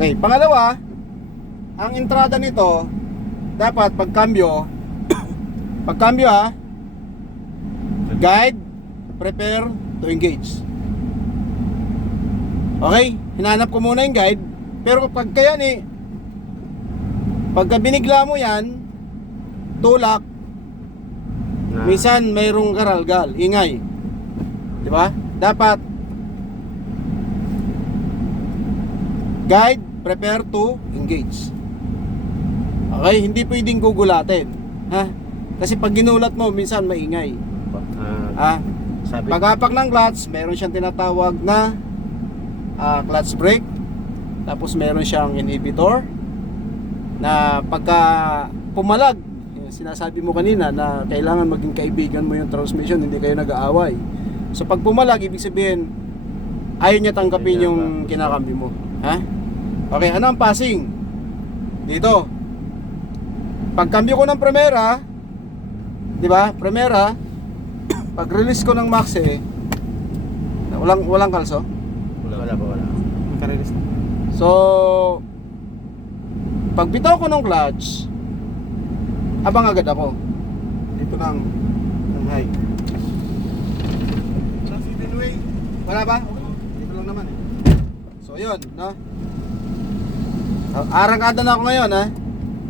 Okay, pangalawa, ang entrada nito dapat pagkambyo guide, prepare to engage. Okay, hinanap ko muna yung guide. Pero pag kaya pagka binigla mo yan, tulak, minsan mayroong garalgal, ingay. Diba? Dapat guide, prepare to engage. Okay, hindi pwedeng gugulatin. Ha? Kasi pag ginulat mo, minsan maingay. Pag-apak ng clutch, meron siyang tinatawag na clutch brake. Tapos meron siyang inhibitor na pagka pumalag, sinasabi mo kanina na kailangan maging kaibigan mo yung transmission, hindi kayo nag-aaway. So pag pumalag, ibig sabihin ayaw niya tanggapin yung kinakambi mo. Ha? Okay, ano ang passing? Dito. Pagkambyo ko ng primera, di ba? Primera, pag release ko ng maxe, walang kalso. Wala. Makarelease na. So pag bitaw ko ng clutch, abang agad ako. Dito ng high. Wala ba? Dito lang naman eh. So yun, no? Arangkada na ako ngayon, ha?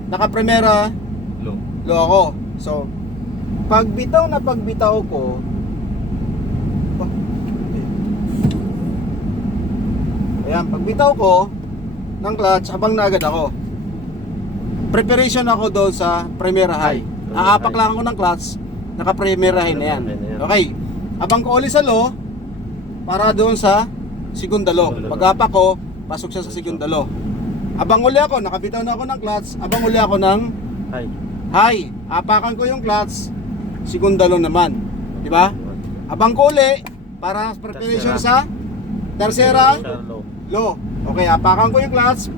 Naka-primera low ako. So pagbitaw ko, ayan, pagbitaw ko ng clutch, abang na agad ako. Preparation ako doon sa primera high. Aapak lang ako ng clutch, naka-primera high na yan. Okay. Abang ko ulit sa low para doon sa segunda low. Pag-apak ko, pasok siya sa segunda low. Abang uli ako, nakabitaw na ako ng clutch, abang uli ako ng high. Apakan ko yung clutch, segunda low naman. Di ba? Abang ko uli para preparation sa tercera low. Okay, apakan ko yung clutch,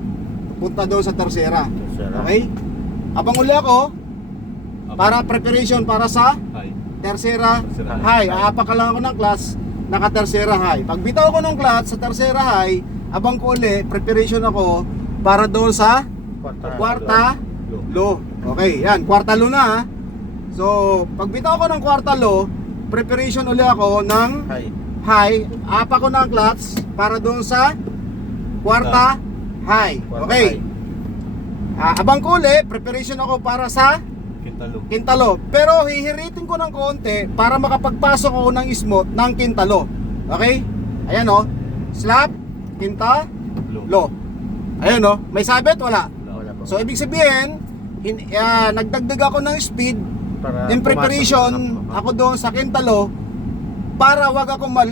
punta doon sa tercera. Okay? Abang uli ako para preparation para sa tercera high. Aapak lang ako ng clutch, naka tercera high. Pag bitaw ko ng clutch sa tercera high, abang ko uli, preparation ako para doon sa kwarta low. Okay, yan, kwarta low na, ha? So, pag bitaw ko ng kwarta low, preparation uli ako ng high. Aapak ko ng clutch para doon sa kwarta high. Okay. Abang ko uli, preparation ako para sa quintalo. Pero hihiritin ko ng konti para makapagpasok ako ng smooth ng quintalo. Okay? Ayan o. Slap, quinta, low. Ayan o. May sabit? Wala. So ibig sabihin, nagdagdag ako ng speed in preparation ako doon sa quintalo para wag ako mali.